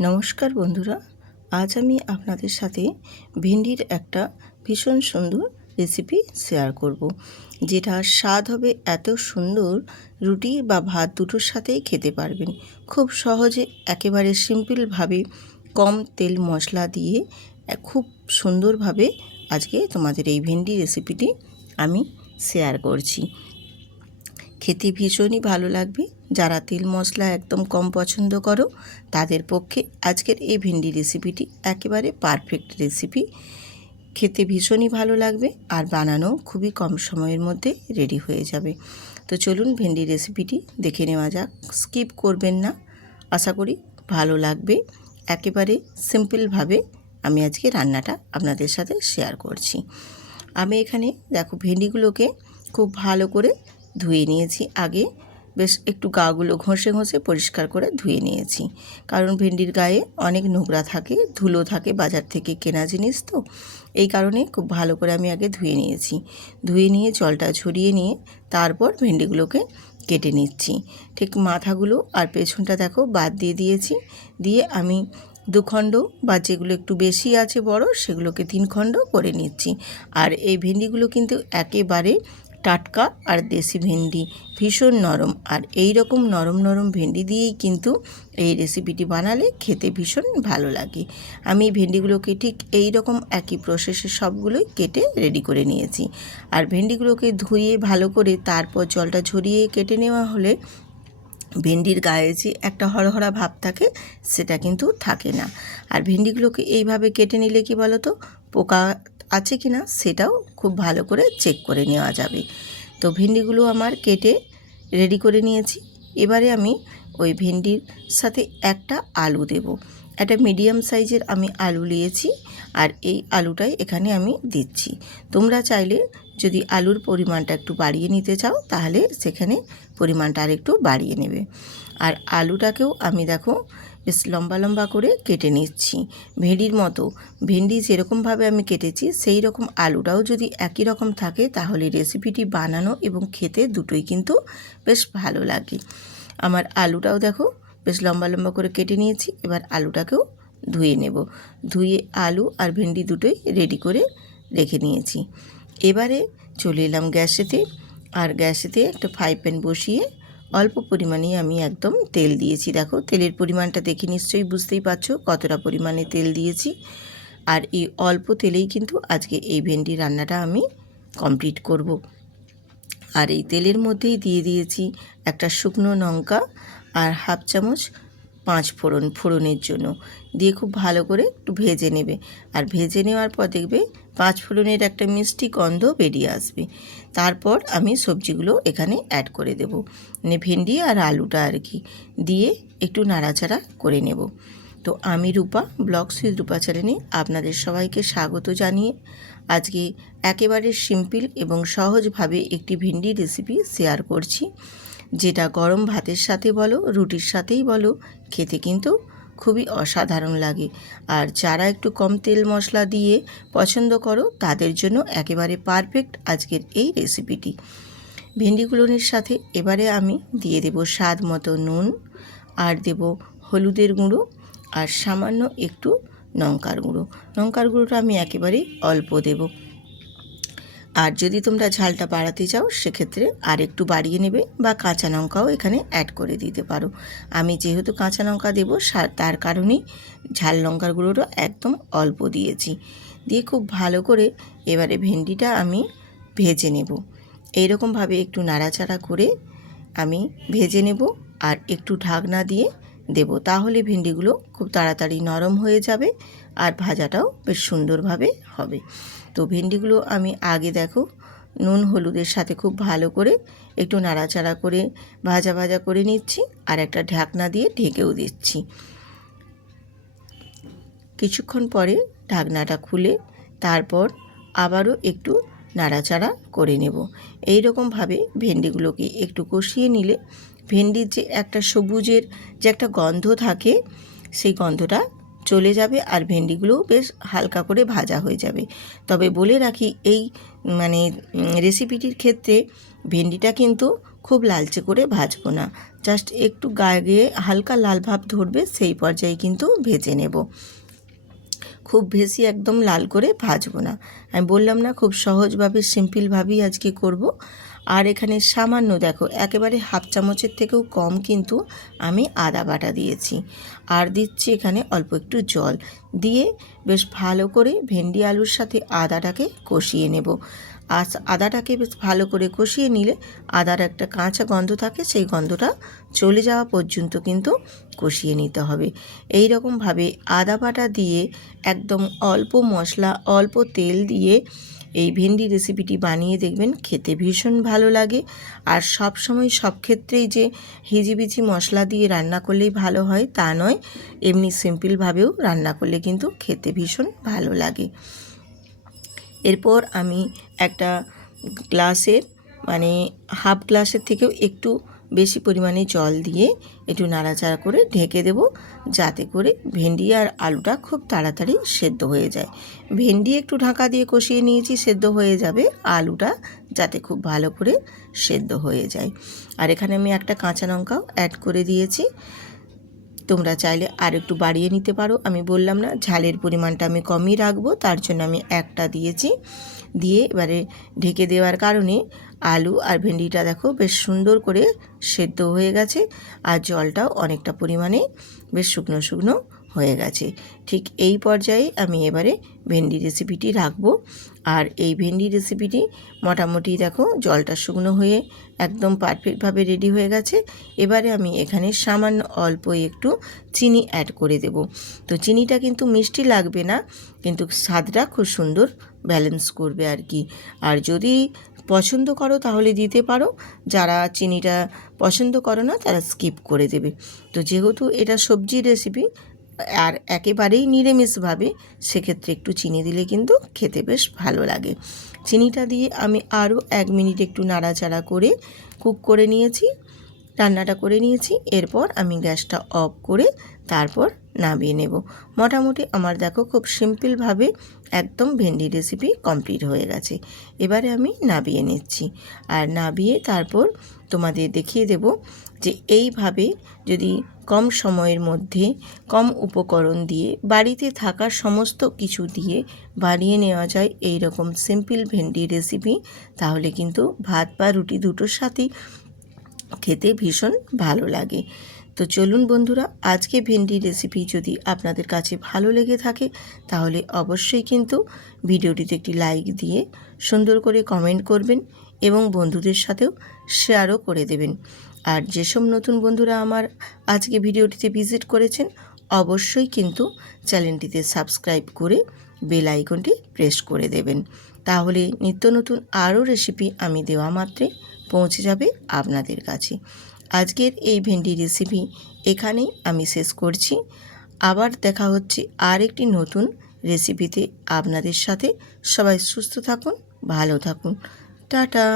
নমস্কার বন্ধুরা, আজ আমি আপনাদের সাথে ভেন্ডির একটা ভীষণ সুন্দর রেসিপি শেয়ার করব, যেটা স্বাদ হবে এত সুন্দর, রুটি বা ভাত দুটোর সাথেই খেতে পারবেন। খুব সহজে একেবারে সিম্পলভাবে কম তেল মশলা দিয়ে খুব সুন্দরভাবে আজকে তোমাদের এই ভেন্ডি রেসিপিটি আমি শেয়ার করছি। খেতে ভীষণই ভালো লাগবে। যারা তেল মশলা একদম কম পছন্দ করো তাদের পক্ষে আজকের এই ভেন্ডি রেসিপিটি একেবারে পারফেক্ট রেসিপি। খেতে ভীষণই ভালো লাগবে আর বানানো খুবই কম সময়ের মধ্যে রেডি হয়ে যাবে। তো চলুন ভেন্ডি রেসিপিটি দেখে নেওয়া যাক। স্কিপ করবেন না, আশা করি ভালো লাগবে। একেবারে সিম্পলভাবে আমি আজকে রান্নাটা আপনাদের সাথে শেয়ার করছি। আমি এখানে দেখো ভেন্ডিগুলোকে খুব ভালো করে ধুয়ে নিয়েছি। আগে বেশ একটু গাগুলো ঘষে ঘষে পরিষ্কার করে ধুয়ে নিয়েছি, কারণ ভেন্ডির গায়ে অনেক নোংরা থাকে, ধুলো থাকে, বাজার থেকে কেনা জিনিস তো এই কারণে খুব ভালো করে আমি আগে ধুয়ে নিয়েছি। ধুয়ে নিয়ে জলটা ঝরিয়ে নিয়ে তারপর ভেন্ডিগুলোকে কেটে নিচ্ছি। ঠিক মাথাগুলো আর পেছনটা দেখো বাদ দিয়ে দিয়েছি। দিয়ে আমি দুখণ্ড বা যেগুলো একটু বেশি আছে বড় সেগুলোকে 3 খণ্ড করে নিচ্ছি। আর এই ভেন্ডিগুলো কিন্তু একেবারে টাটকা আর দেশি ভেন্ডি, ভীষণ নরম। আর এই রকম নরম নরম ভেন্ডি দিয়েই কিন্তু এই রেসিপিটি বানালে খেতে ভীষণ ভালো লাগে। আমি ভেন্ডিগুলোকে ঠিক এই রকম একই প্রসেসে সবগুলোই কেটে রেডি করে নিয়েছি। আর ভেন্ডিগুলোকে ধুয়ে ভালো করে তারপর জলটা ঝরিয়ে কেটে নেওয়া হলে ভেন্ডির গায়ে যে একটা হরহরা ভাব থাকে সেটা কিন্তু থাকে না। আর ভেন্ডিগুলোকে এইভাবে কেটে নিলে কি বলো তো, পোকা আছে কি না সেটাও খুব ভালো করে চেক করে নেওয়া যাবে। তো ভেন্ডিগুলো আমার কেটে রেডি করে নিয়েছি। এবারে আমি ওই ভেন্ডির সাথে একটা আলু দেব। একটা মিডিয়াম সাইজের আমি আলু নিয়েছি, আর এই আলুটাই এখানে আমি দিচ্ছি। তোমরা চাইলে যদি আলুর পরিমাণটা একটু বাড়িয়ে নিতে চাও তাহলে সেখানে পরিমাণটা আর একটু বাড়িয়ে নেবে। আর আলুটাকেও আমি দেখো বেশ লম্বা লম্বা করে কেটে নিচ্ছি, ভেন্ডির মতো। ভেন্ডি যেরকমভাবে আমি কেটেছি সেই রকম আলুটাও যদি একই রকম থাকে তাহলে রেসিপিটি বানানো এবং খেতে দুটোই কিন্তু বেশ ভালো লাগে। আমার আলুটাও দেখো বেশ লম্বা লম্বা করে কেটে নিয়েছি। এবার আলুটাকেও ধুয়ে নেব। ধুয়ে আলু আর ভেন্ডি দুটোই রেডি করে রেখে নিয়েছি। এবারে চলে এলাম গ্যাসেতে। আর গ্যাসেতে একটা ফ্রাই প্যান বসিয়ে অল্প পরিমাণে আমি একদম তেল দিয়েছি। দেখো তেলের পরিমাণটা দেখে নিশ্চয়ই বুঝতেই পারছো কতটা পরিমাণে তেল দিয়েছি। আর এই অল্প তেলেই কিন্তু আজকে এই ভেন্ডি রান্নাটা আমি কমপ্লিট করব। আর এই তেলের মধ্যেই দিয়ে দিয়েছি একটা শুকনো লঙ্কা আর হাফ চামচ 5 ফোড়ন, ফোড়নের জন্য দিয়ে খুব ভালো করে একটু ভেজে নেবে। আর ভেজে নেওয়ার পর দেখবে 5 ফোড়নের একটা মিষ্টি গন্ধ বেরিয়ে আসবে। তারপর আমি সবজিগুলো এখানে অ্যাড করে দেব, মানে ভেন্ডি আর আলুটা আর কি, দিয়ে একটু নাড়াচাড়া করে নেব। তো আমি রূপা, ব্লগস উইথ রূপা চ্যানেলে আপনাদের সবাইকে স্বাগত জানিয়ে আজকে একেবারে সিম্পল এবং সহজভাবে একটি ভেন্ডি রেসিপি শেয়ার করছি, যেটা গরম ভাতের সাথে বলো, রুটির সাথেই বলো, খেতে কিন্তু খুবই অসাধারণ লাগে। আর যারা একটু কম তেল মশলা দিয়ে পছন্দ করো তাদের জন্য একেবারে পারফেক্ট আজকের এই রেসিপিটি। ভেন্ডিগুলোর সাথে এবারে আমি দিয়ে দেব স্বাদ মতো নুন, আর দেব হলুদের গুঁড়ো, আর সামান্য একটু লঙ্কার গুঁড়ো। লঙ্কার গুঁড়োটা আমি একেবারেই অল্প দেব। আর যদি তোমরা ঝালটা বাড়াতে চাও সেক্ষেত্রে আর একটু বাড়িয়ে নেবে, বা কাঁচা লঙ্কাও এখানে অ্যাড করে দিতে পারো। আমি যেহেতু কাঁচা লঙ্কা দেবো তার কারণেই ঝাল লঙ্কার গুঁড়োটা একদম অল্প দিয়েছি। দিয়ে খুব ভালো করে এবারে ভেন্ডিটা আমি ভেজে নেব। এইরকমভাবে একটু নাড়াচাড়া করে আমি ভেজে নেব আর একটু ঢাকনা দিয়ে দেব, তাহলে ভেন্ডিগুলো খুব তাড়াতাড়ি নরম হয়ে যাবে আর ভাজাটাও বেশ সুন্দরভাবে হবে। তো ভেন্ডিগুলো আমি আগে দেখো নুন হলুদের সাথে খুব ভালো করে একটু নাড়াচাড়া করে ভাজা ভাজা করে নিচ্ছি, আর একটা ঢাকনা দিয়ে ঢেকেও দিচ্ছি। কিছুক্ষণ পরে ঢাকনাটা খুলে তারপর আবারও একটু নাড়াচাড়া করে নেব। এই রকমভাবে ভেন্ডিগুলোকে একটু কষিয়ে নিলে ভেন্ডির যে একটা সবুজের যে একটা গন্ধ থাকে সেই গন্ধটা চলে যাবে, আর ভেন্ডিগুলোও বেশ হালকা করে ভাজা হয়ে যাবে। তবে বলে রাখি এই রেসিপিটির ক্ষেত্রে ভেন্ডিটা কিন্তু খুব লালচে করে ভাজবো না, জাস্ট একটু গায়ে হালকা লাল ভাব ধরবে সেই পর্যায়ে কিন্তু ভেজে নেব। খুব বেশি একদম লাল করে ভাজবো না। আমি বললাম না খুব সহজভাবে সিম্পলভাবেই আজকে করব। আর এখানে সামান্য দেখো একেবারে হাফ চামচের থেকেও কম কিন্তু আমি আদা বাটা দিয়েছি, আর দিচ্ছি এখানে অল্প একটু জল দিয়ে বেশ ভালো করে ভেন্ডি আলুর সাথে আদাটাকে কষিয়ে নেব। আর আদাটাকে বেশ ভালো করে কষিয়ে নিলে আদার একটা কাঁচা গন্ধ থাকে, সেই গন্ধটা চলে যাওয়া পর্যন্ত কিন্তু কষিয়ে নিতে হবে। এই রকমভাবে আদা বাটা দিয়ে একদম অল্প মশলা অল্প তেল দিয়ে এই ভেন্ডি রেসিপিটি বানিয়ে দেখবেন, খেতে ভীষণ ভালো লাগে। আর সব সময় সব ক্ষেত্রেই যে হিজিবিজি মশলা দিয়ে রান্না করলেই ভালো হয় তা নয়, এমনি সিম্পলভাবেও রান্না করলে কিন্তু খেতে ভীষণ ভালো লাগে। এরপর আমি একটা গ্লাসের মানে হাফ গ্লাসের থেকেও একটু বেশি পরিমাণে জল দিয়ে একটু নাড়াচাড়া করে ঢেকে দেব, যাতে করে ভেন্ডি আর আলুটা খুব তাড়াতাড়ি সেদ্ধ হয়ে যায়। ভেন্ডি একটু ঢাকা দিয়ে কষিয়ে নিয়েছি, সেদ্ধ হয়ে যাবে, আলুটা যাতে খুব ভালো করে সেদ্ধ হয়ে যায়। আর এখানে আমি একটা কাঁচা লঙ্কাও অ্যাড করে দিয়েছি, তোমরা চাইলে আর একটু বাড়িয়ে নিতে পারো। আমি বললাম না ঝালের পরিমাণটা আমি কমই রাখবো, তার জন্য আমি একটা দিয়েছি। দিয়ে এবারে ঢেকে দেওয়ার কারণে আলু আর ভেন্ডিটা দেখো বেশ সুন্দর করে সেদ্ধ হয়ে গেছে, আর জলটাও অনেকটা পরিমাণে বেশ শুকনো শুকনো হয়ে গেছে। ঠিক এই পর্যায়ে আমি এবারে ভেন্ডি রেসিপিটি রাখবো। আর এই ভেন্ডি রেসিপিটি মোটামুটি দেখো জলটা শুকনো হয়ে একদম পারফেক্টভাবে রেডি হয়ে গেছে। এবারে আমি এখানে সামান্য অল্প একটু চিনি অ্যাড করে দেব। তো চিনিটা কিন্তু মিষ্টি লাগবে না, কিন্তু স্বাদটা খুব সুন্দর ব্যালেন্স করবে আর কি। আর যদি পছন্দ করো তাহলে দিতে পারো, যারা চিনিটা পছন্দ করো না তারা স্কিপ করে দেবে। তো যেহেতু এটা সবজি রেসিপি আর একেবারেই নিরামিষভাবে, সেক্ষেত্রে একটু চিনি দিলে কিন্তু খেতে বেশ ভালো লাগে। চিনিটা দিয়ে আমি আরও 1 মিনিট একটু নাড়াচাড়া করে কুক করে নিয়েছি, রান্নাটা করে নিয়েছি। এরপর আমি গ্যাসটা অফ করে তারপর নামিয়ে নেব। মোটামুটি আমার দেখো খুব সিম্পলভাবে একদম ভেন্ডি রেসিপি কমপ্লিট হয়ে গেছে। এবারে আমি নামিয়ে নিচ্ছি, আর নামিয়ে তারপর তোমাদের দেখিয়ে দেব যে এইভাবে যদি কম সময়ের মধ্যে কম উপকরণ দিয়ে বাড়িতে থাকা সমস্ত কিছু দিয়ে বানিয়ে নেওয়া যায় এই রকম সিম্পল ভেন্ডি রেসিপি, তাহলে কিন্তু ভাত বা রুটি দুটোর সাথেই খেতে ভীষণ ভালো লাগে। তো চলুন বন্ধুরা, আজকে ভেন্ডি রেসিপি যদি আপনাদের কাছে ভালো লেগে থাকে তাহলে অবশ্যই কিন্তু ভিডিওটিতে একটি লাইক দিয়ে সুন্দর করে কমেন্ট করবেন এবং বন্ধুদের সাথেও শেয়ারও করে দেবেন। আর যেসব নতুন বন্ধুরা আমার আজকে ভিডিওটিতে ভিজিট করেছেন অবশ্যই কিন্তু চ্যানেলটিতে সাবস্ক্রাইব করে বেল আইকনটি প্রেস করে দেবেন, তাহলে নিত্য নতুন আরও রেসিপি আমি দেওয়া মাত্রে পৌঁছে যাবে আপনাদের কাছে। আজকের এই ভেন্ডি রেসিপি এখানেই আমি শেষ করছি। আবার দেখা হচ্ছে আর একটি নতুন রেসিপিতে আপনাদের সাথে। সবাই সুস্থ থাকুন, ভালো থাকুন, টাটা।